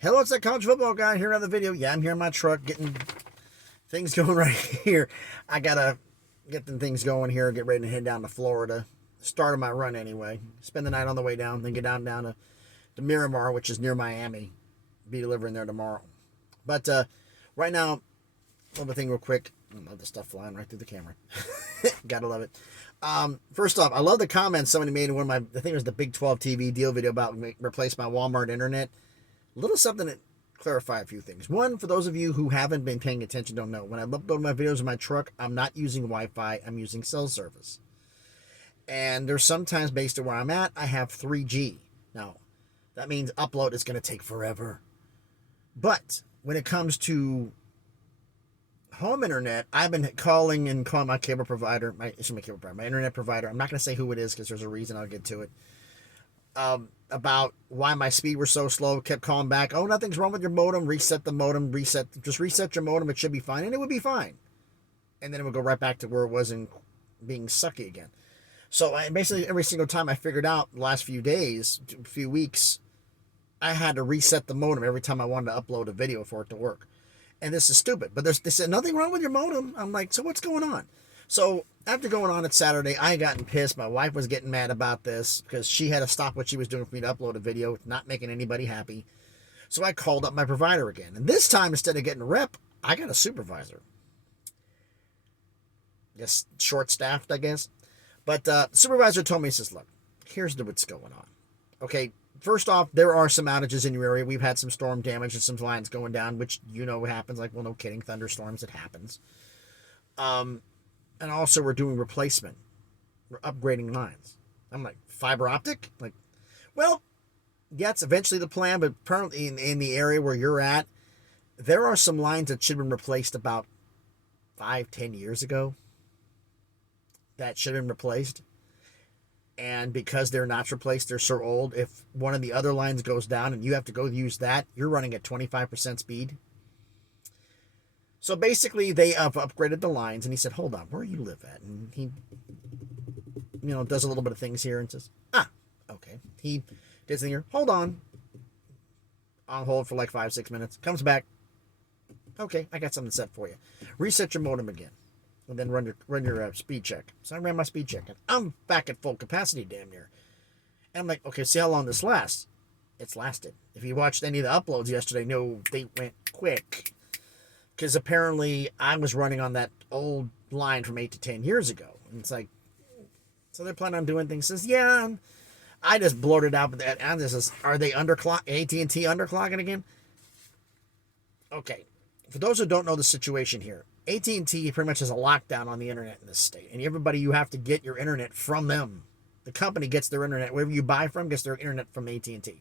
Hello, it's that college football guy here on the video. Yeah, I'm here in my truck getting things going right here. I gotta get the things going here, get ready to head down to Florida. Started my run anyway. Spend the night on the way down, then get down to Miramar, which is near Miami. Be delivering there tomorrow. But right now, a little thing real quick. I love the stuff flying right through the camera. Gotta love it. First off, I love the comments somebody made in one of my, I think it was the Big 12 TV deal video about replace my Walmart internet. Little something to clarify a few things. One, for those of you who haven't been paying attention, don't know, when I upload my videos in my truck, I'm not using Wi-Fi, I'm using cell service. And there's sometimes, based on where I'm at, I have 3G. Now, that means upload is going to take forever. But when it comes to home internet, I've been calling my cable provider, my internet provider. I'm not going to say who it is because there's a reason. I'll get to it. About why my speed was so slow, kept calling back. Oh, nothing's wrong with your modem. Reset the modem. Just reset your modem. It should be fine, and it would be fine. And then it would go right back to where it wasn't being sucky again. So basically every single time I figured out the last few days, few weeks, I had to reset the modem every time I wanted to upload a video for it to work. And this is stupid. But they said nothing wrong with your modem. I'm like, so what's going on? So after going on Saturday, I had gotten pissed. My wife was getting mad about this because she had to stop what she was doing for me to upload a video, not making anybody happy. So I called up my provider again. And this time, instead of getting a rep, I got a supervisor. Just short-staffed, I guess. But the supervisor told me, he says, look, here's what's going on. Okay, first off, there are some outages in your area. We've had some storm damage and some lines going down, which you know happens. Like, well, no kidding, thunderstorms, it happens. And also we're doing replacement. We're upgrading lines. I'm like, fiber optic? Like, well, yeah, it's eventually the plan, but apparently in the area where you're at, there are some lines that should have been replaced about 5-10 years ago. That should have been replaced. And because they're not replaced, they're so old, if one of the other lines goes down and you have to go use that, you're running at 25% speed. So basically, they have upgraded the lines, and he said, hold on, where do you live at? And he, does a little bit of things here and says, okay. He does thing here, hold on hold for like 5-6 minutes, comes back, okay, I got something set for you. Reset your modem again, and then run your speed check. So I ran my speed check, and I'm back at full capacity damn near. And I'm like, okay, see how long this lasts. It's lasted. If you watched any of the uploads yesterday, no, they went quick. Because apparently I was running on that old line from 8 to 10 years ago. And it's like, so they're planning on doing things. Says, yeah. I just blurted out with that. And this is, are they AT&T underclocking again? Okay. For those who don't know the situation here, AT&T pretty much has a lockdown on the internet in this state. And everybody, you have to get your internet from them. The company gets their internet. Wherever you buy from, gets their internet from AT&T.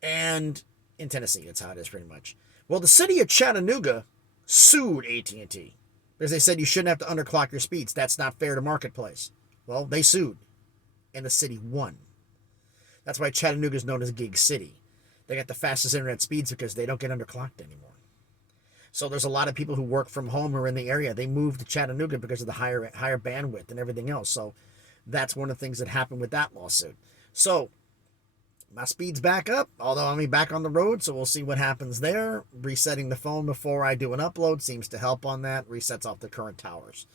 And in Tennessee, that's how it is pretty much. Well, the city of Chattanooga sued AT&T because they said you shouldn't have to underclock your speeds. That's not fair to marketplace. Well, they sued, and the city won. That's why Chattanooga is known as Gig City. They got the fastest internet speeds because they don't get underclocked anymore. So there's a lot of people who work from home who are in the area. They moved to Chattanooga because of the higher bandwidth and everything else. So that's one of the things that happened with that lawsuit. So my speed's back up, although I'm back on the road, so we'll see what happens there. Resetting the phone before I do an upload seems to help on that. Resets off the current towers.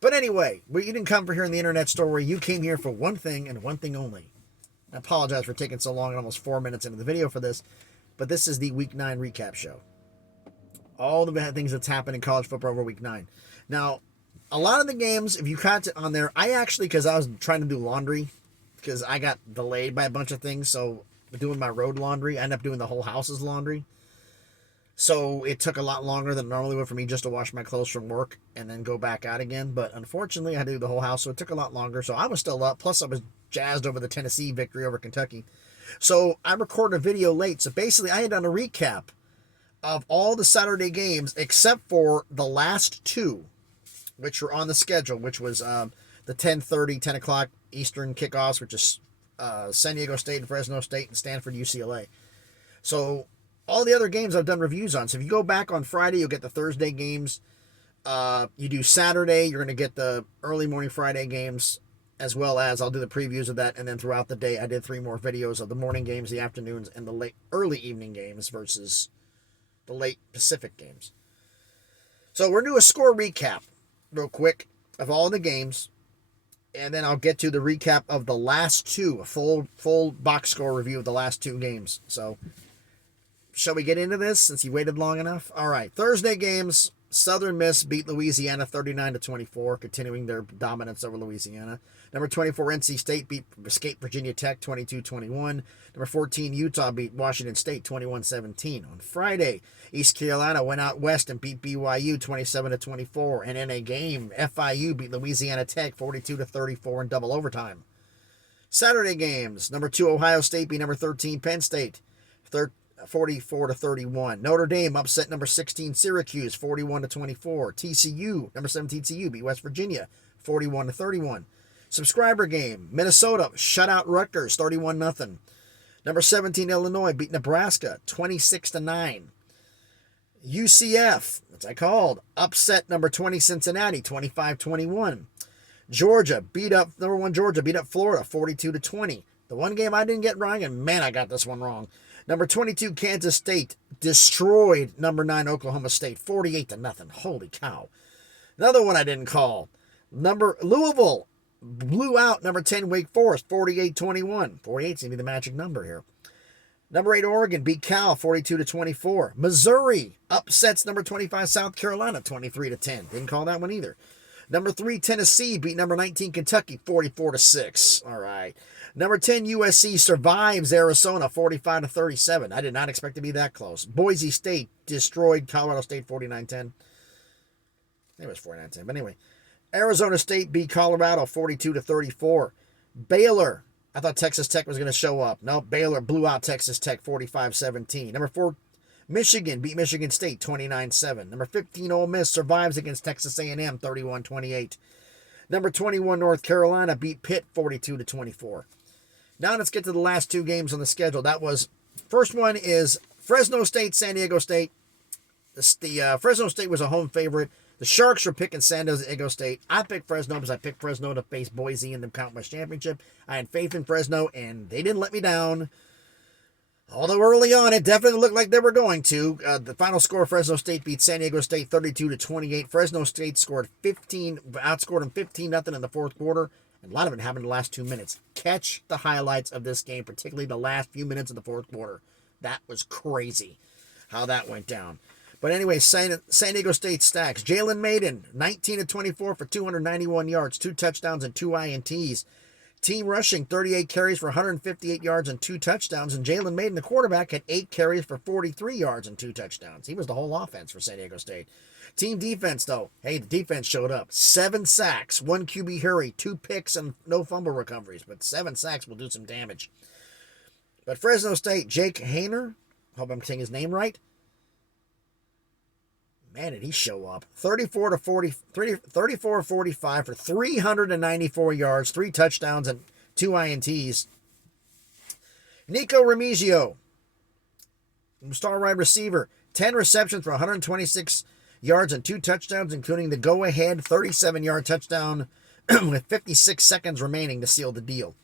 But anyway, you didn't come for here in the internet story. You came here for one thing and one thing only. I apologize for taking so long, almost 4 minutes into the video for this, but this is the Week 9 recap show. All the bad things that's happened in college football over Week 9. Now, a lot of the games, if you caught it on there, I actually, because I was trying to do laundry, because I got delayed by a bunch of things, so doing my road laundry, I ended up doing the whole house's laundry. So it took a lot longer than it normally would for me just to wash my clothes from work and then go back out again. But unfortunately, I had to do the whole house, so it took a lot longer. So I was still up. Plus, I was jazzed over the Tennessee victory over Kentucky. So I recorded a video late. So basically, I had done a recap of all the Saturday games except for the last two, which were on the schedule, which was the 10:30, 10 o'clock Eastern kickoffs, which is San Diego State and Fresno State and Stanford, UCLA. So all the other games I've done reviews on. So if you go back on Friday, you'll get the Thursday games. You do Saturday, you're going to get the early morning Friday games. as well as I'll do the previews of that. And then throughout the day, I did 3 more videos of the morning games, the afternoons, and the early evening games versus the late Pacific games. So we're going to do a score recap real quick of all the games. And then I'll get to the recap of the last 2, a full box score review of the last 2 games. So shall we get into this since you waited long enough? All right, Thursday games. Southern Miss beat Louisiana 39-24, continuing their dominance over Louisiana. Number 24, NC State beat Virginia Tech 22-21. Number 14, Utah beat Washington State 21-17. On Friday, East Carolina went out west and beat BYU 27-24. And in a game, FIU beat Louisiana Tech 42-34 in double overtime. Saturday games, number 2, Ohio State beat number 13, Penn State 44-31. Notre Dame upset number 16 Syracuse 41-24. TCU, number 17 TCU beat West Virginia 41-31. Subscriber game, Minnesota shut out Rutgers 31-0. Number 17 Illinois beat Nebraska 26-9. UCF, as I called, upset number 20 Cincinnati 25-21. Georgia beat up Florida 42-20. The one game I didn't get wrong, and man, I got this one wrong. Number 22, Kansas State destroyed number 9, Oklahoma State, 48-0. Holy cow. Another one I didn't call. Louisville blew out number 10, Wake Forest, 48-21. 48 seems to be the magic number here. Number 8, Oregon beat Cal, 42-24. Missouri upsets number 25, South Carolina, 23-10. Didn't call that one either. Number 3, Tennessee beat number 19, Kentucky, 44-6. All right. Number 10, USC survives Arizona 45-37. I did not expect to be that close. Boise State destroyed Colorado State 49-10. It was 49-10, but anyway. Arizona State beat Colorado 42-34. Baylor, I thought Texas Tech was going to show up. No, Baylor blew out Texas Tech 45-17. Number 4, Michigan beat Michigan State 29-7. Number 15, Ole Miss survives against Texas A&M 31-28. Number 21, North Carolina beat Pitt 42-24. Now let's get to the last 2 games on the schedule. First one is Fresno State, San Diego State. Fresno State was a home favorite. The Sharks were picking San Diego State. I picked Fresno because I picked Fresno to face Boise in the Conference West Championship. I had faith in Fresno, and they didn't let me down. Although early on, it definitely looked like they were going to. The final score, Fresno State beat San Diego State 32-28. Fresno State outscored them 15-0 in the fourth quarter. And a lot of it happened in the last 2 minutes. Catch the highlights of this game, particularly the last few minutes of the fourth quarter. That was crazy how that went down. But anyway, San Diego State stacks. Jalen Maiden, 19-24 for 291 yards, 2 touchdowns, and 2 INTs. Team rushing, 38 carries for 158 yards and 2 touchdowns. And Jalen Maiden, the quarterback, had 8 carries for 43 yards and 2 touchdowns. He was the whole offense for San Diego State. Team defense, though. Hey, the defense showed up. 7 sacks, 1 QB hurry, 2 picks, and no fumble recoveries. But 7 sacks will do some damage. But Fresno State, Jake Haener, hope I'm saying his name right. Man, did he show up. 34-45 for 394 yards, 3 touchdowns, and 2 INTs. Nico Remigio, star wide receiver, 10 receptions for 126 yards and 2 touchdowns, including the go-ahead 37-yard touchdown with 56 seconds remaining to seal the deal.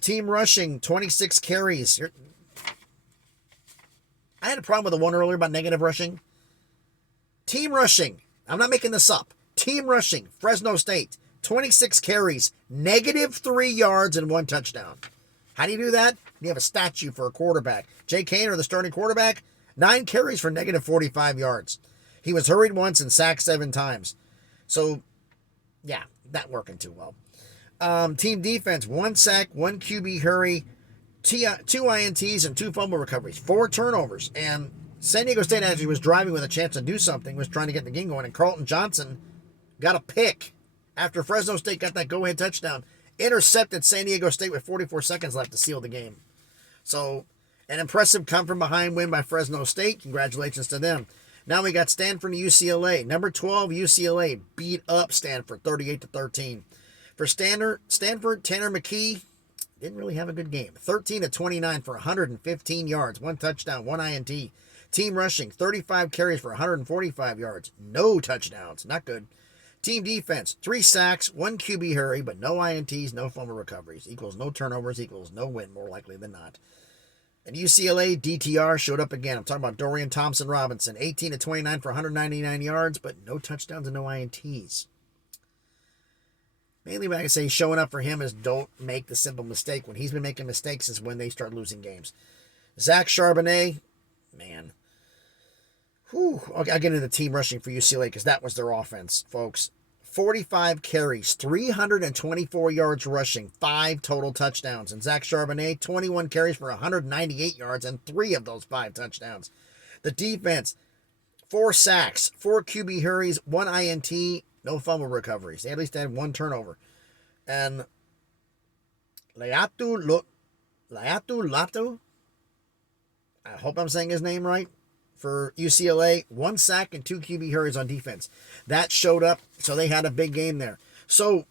Team rushing, 26 carries. I had a problem with the one earlier about negative rushing. Team rushing, I'm not making this up. Team rushing, Fresno State, 26 carries, -3 yards and 1 touchdown. How do you do that? You have a statue for a quarterback. Jake Haener, the starting quarterback, 9 carries for -45 yards. He was hurried once and sacked 7 times. So, yeah, not working too well. Team defense, 1 sack, 1 QB hurry, 2 INTs, and 2 fumble recoveries, 4 turnovers. And San Diego State actually was driving with a chance to do something, was trying to get the game going, and Carlton Johnson got a pick after Fresno State got that go-ahead touchdown, intercepted San Diego State with 44 seconds left to seal the game. So, an impressive come-from-behind win by Fresno State. Congratulations to them. Now we got Stanford and UCLA. Number 12, UCLA beat up Stanford 38-13. For Stanford, Tanner McKee didn't really have a good game. 13-29 for 115 yards, 1 touchdown, 1 INT. Team rushing, 35 carries for 145 yards. No touchdowns. Not good. Team defense, 3 sacks, 1 QB hurry, but no INTs, no fumble recoveries. Equals no turnovers, equals no win, more likely than not. And UCLA, DTR showed up again. I'm talking about Dorian Thompson-Robinson. 18 to 29 for 199 yards, but no touchdowns and no INTs. Mainly what I can say showing up for him is don't make the simple mistake. When he's been making mistakes is when they start losing games. Zach Charbonnet, man. Whew. I'll get into the team rushing for UCLA because that was their offense, folks. 45 carries, 324 yards rushing, 5 total touchdowns. And Zach Charbonnet, 21 carries for 198 yards and 3 of those 5 touchdowns. The defense, 4 sacks, 4 QB hurries, 1 INT, no fumble recoveries. They at least had 1 turnover. And Latu, I hope I'm saying his name right, for UCLA, 1 sack and 2 QB hurries on defense. That showed up, so they had a big game there. So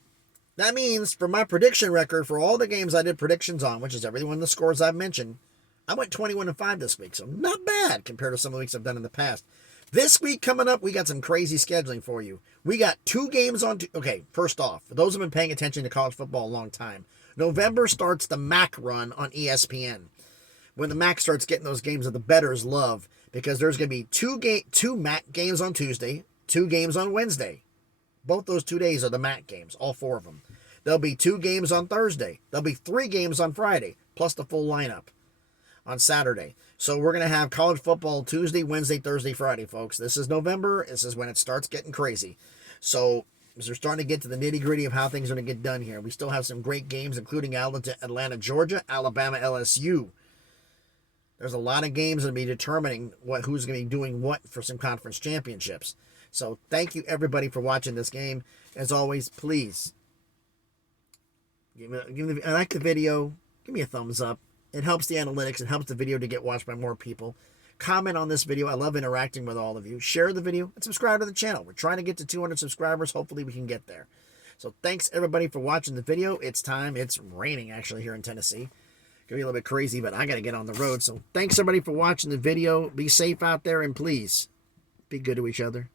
that means for my prediction record, for all the games I did predictions on, which is every one of the scores I've mentioned, I went 21-5 this week, so not bad compared to some of the weeks I've done in the past. This week coming up, we got some crazy scheduling for you. We got 2 games on... Okay, first off, for those who have been paying attention to college football a long time, November starts the MAC run on ESPN. When the MAC starts getting those games that the bettors love, because there's going to be 2 MAC games on Tuesday, 2 games on Wednesday. Both those 2 days are the MAC games, all 4 of them. There'll be 2 games on Thursday. There'll be 3 games on Friday, plus the full lineup on Saturday. So we're going to have college football Tuesday, Wednesday, Thursday, Friday, folks. This is November. This is when it starts getting crazy. So as we're starting to get to the nitty-gritty of how things are going to get done here, we still have some great games, including Atlanta, Georgia, Alabama, LSU. There's a lot of games that will be determining who's going to be doing what for some conference championships. So thank you, everybody, for watching this game. As always, please, like the video. Give me a thumbs up. It helps the analytics. It helps the video to get watched by more people. Comment on this video. I love interacting with all of you. Share the video and subscribe to the channel. We're trying to get to 200 subscribers. Hopefully, we can get there. So thanks, everybody, for watching the video. It's time. It's raining, actually, here in Tennessee. Gonna be a little bit crazy, but I gotta get on the road. So thanks everybody for watching the video. Be safe out there and please be good to each other.